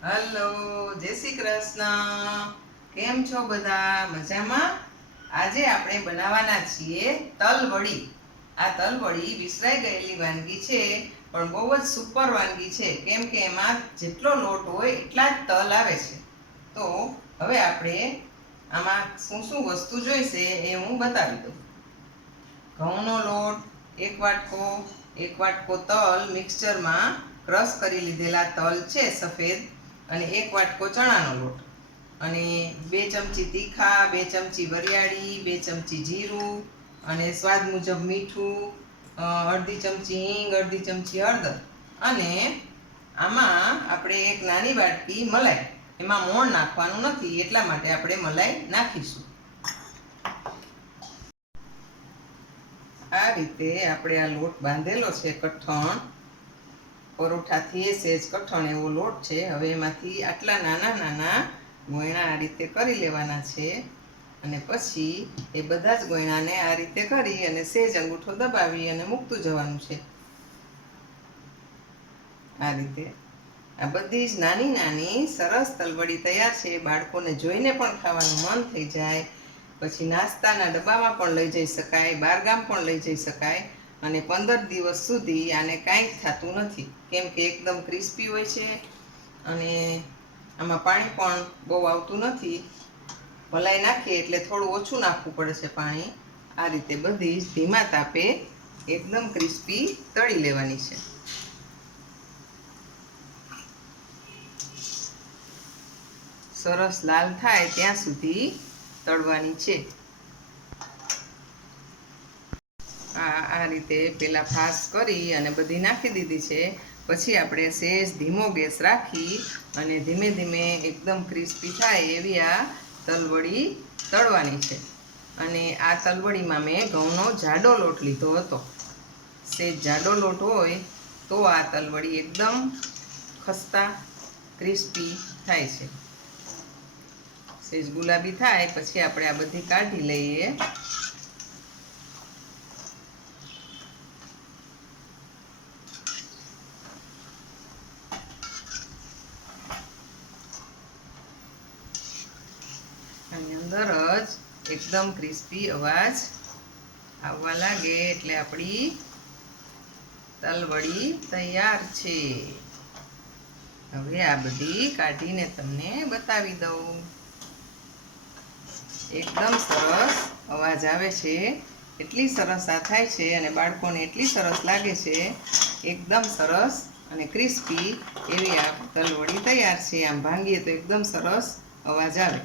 Hello, જય શ્રી કૃષ્ણ. કેમ છો બધા? મજામાં? આજે આપણે બનાવવાના છીએ તલવડી. આ તલવડી વિસરાઈ ગયેલી વાનગી છે, પણ બહુ જ સુપર વાનગી છે, કેમ કે એમાં જેટલો લોટ હોય એટલા જ તલ આવે છે. તો હવે આપણે આમાં શું શું વસ્તુ જોઈશે એ હું બતાવી દઉં. ઘઉંનો લોટ એક વાટકો તલ મિક્સચરમાં ક્રશ કરી લીધેલા તલ છે સફેદ, અને એક વાટકો ચણાનો લોટ, અને 2 ચમચી તીખા, 2 ચમચી વરિયાળી, 2 ચમચી જીરું, અને સ્વાદ મુજબ મીઠું, અડધી ચમચી હિંગ, અડધી ચમચી હળદર, અને આમાં આપણે એક નાની વાટકી મલાઈ, એમાં મોણ નાખવાનું નથી એટલા માટે આપણે મલાઈ નાખીશું. આ રીતે આપણે આ લોટ બાંધેલો છે કઠણ, પરોઠાથી સહેજ કઠણ એવો લોટ છે. હવે એમાંથી આટલા નાના નાના ગોયણા આ રીતે કરી લેવાના છે, અને પછી એ બધા જ ગોયણાને આ રીતે કરી અને સહેજ અંગૂઠો દબાવી અને મૂકતું જવાનું છે. આ રીતે આ બધી જ નાની નાની સરસ તલવડી તૈયાર છે. બાળકોને જોઈને પણ ખાવાનું મન થઈ જાય. પછી નાસ્તાના ડબ્બામાં પણ લઈ જઈ શકાય, બહારગામ પણ લઈ જઈ શકાય, અને 15 દિવસ સુધી આને કાંઈ થતું નથી, કેમ કે એકદમ ક્રિસ્પી હોય છે, અને આમાં પાણી પણ બહુ આવતું નથી. મલાઈ નાખીએ એટલે થોડું ઓછું નાખવું પડે છે પાણી. આ રીતે બધી જ ધીમા તાપે એકદમ ક્રિસ્પી તળી લેવાની છે. સરસ લાલ થાય ત્યાં સુધી તળવાની છે. આ રીતે પેલા ફાસ કરી અને બધી નાખી દીધી છે. પછી આપણે સહેજ ધીમો ગેસ રાખી અને ધીમે ધીમે એકદમ ક્રિસ્પી થાય એવી આ તલવડી તળવાની છે. અને આ તલવડીમાં મેં ઘઉંનો જાડો લોટ લીધો હતો. સહેજ જાડો લોટ હોય તો આ તલવડી એકદમ ખસ્તા ક્રિસ્પી થાય છે. સહેજ ગુલાબી થાય પછી આપણે આ બધી કાઢી લઈએ. આની અંદર જ એકદમ ક્રિસ્પી અવાજ આવવા લાગે એટલે આપણી તલવડી તૈયાર છે. હવે આ બધી કાઢીને તમને બતાવી દઉં. એકદમ સરસ અવાજ આવે છે, એટલી સરસ આ થાય છે, અને બાળકોને એટલી સરસ લાગે છે. એકદમ સરસ અને ક્રિસ્પી એવી આ તલવડી તૈયાર છે. આમ ભાંગીએ તો એકદમ સરસ અવાજ આવે.